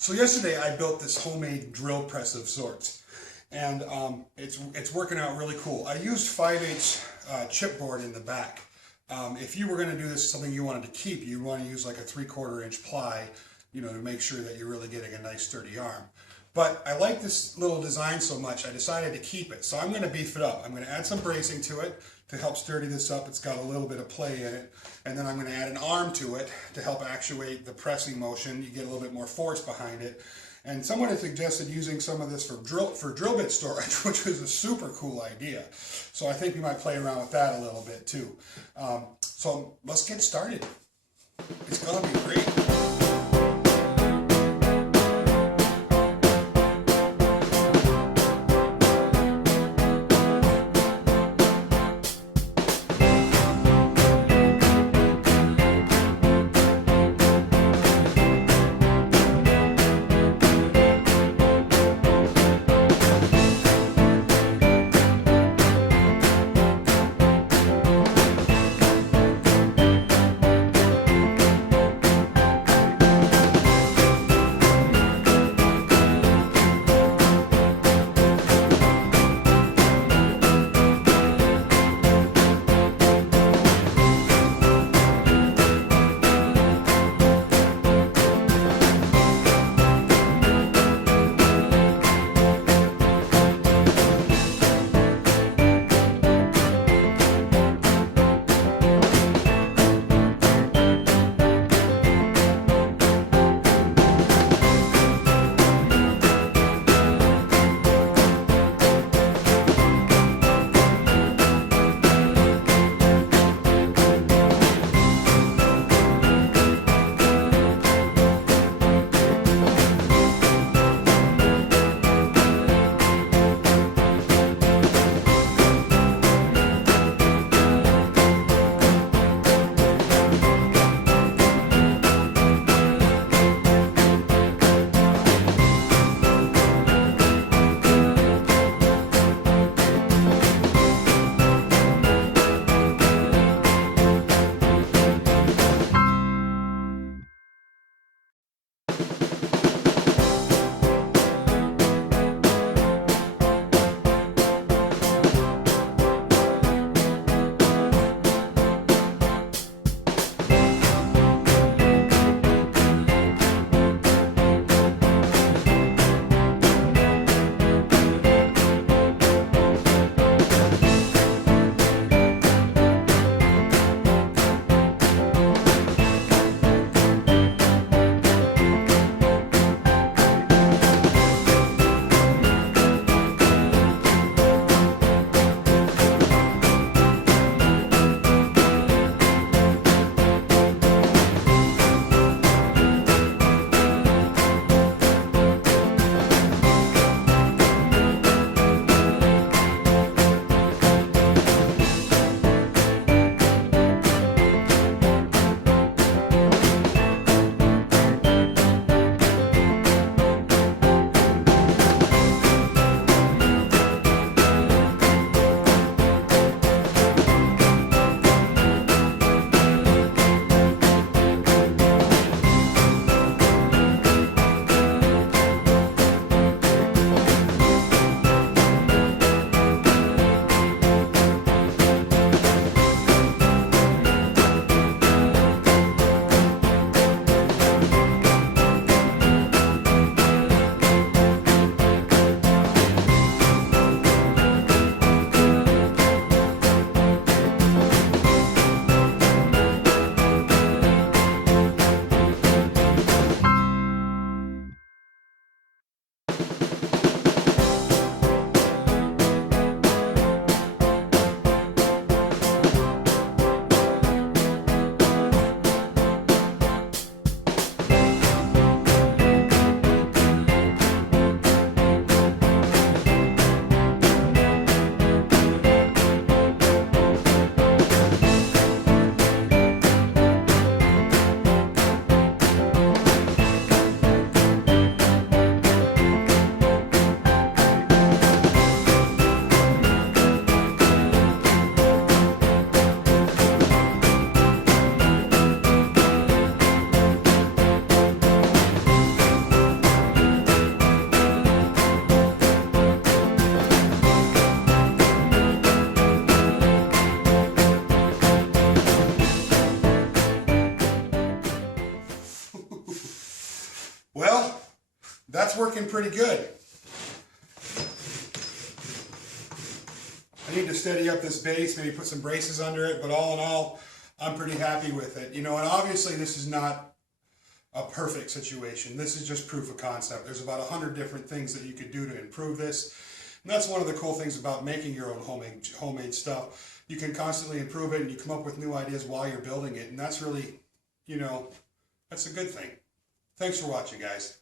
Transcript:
So yesterday I built this homemade drill press of sorts, and it's working out really cool. I used 5/8 chipboard in the back. If you were going to do this something you wanted to keep, you'd want to use like a 3/4 inch ply, you know, to make sure that you're really getting a nice sturdy arm. But I like this little design so much, I decided to keep it. So I'm going to beef it up. I'm going to add some bracing to it to help sturdy this up. It's got a little bit of play in it. And then I'm going to add an arm to it to help actuate the pressing motion. You get a little bit more force behind it. And someone had suggested using some of this for drill bit storage, which is a super cool idea. So I think we might play around with that a little bit too. So let's get started. It's going to be great. working pretty good. I need to steady up this base, maybe put some braces under it, but all in all, I'm pretty happy with it. You know, and obviously this is not a perfect situation. This is just proof of concept. There's about 100 different things that you could do to improve this. And that's one of the cool things about making your own homemade stuff. You can constantly improve it and you come up with new ideas while you're building it. And that's really, you know, that's a good thing. Thanks for watching, guys.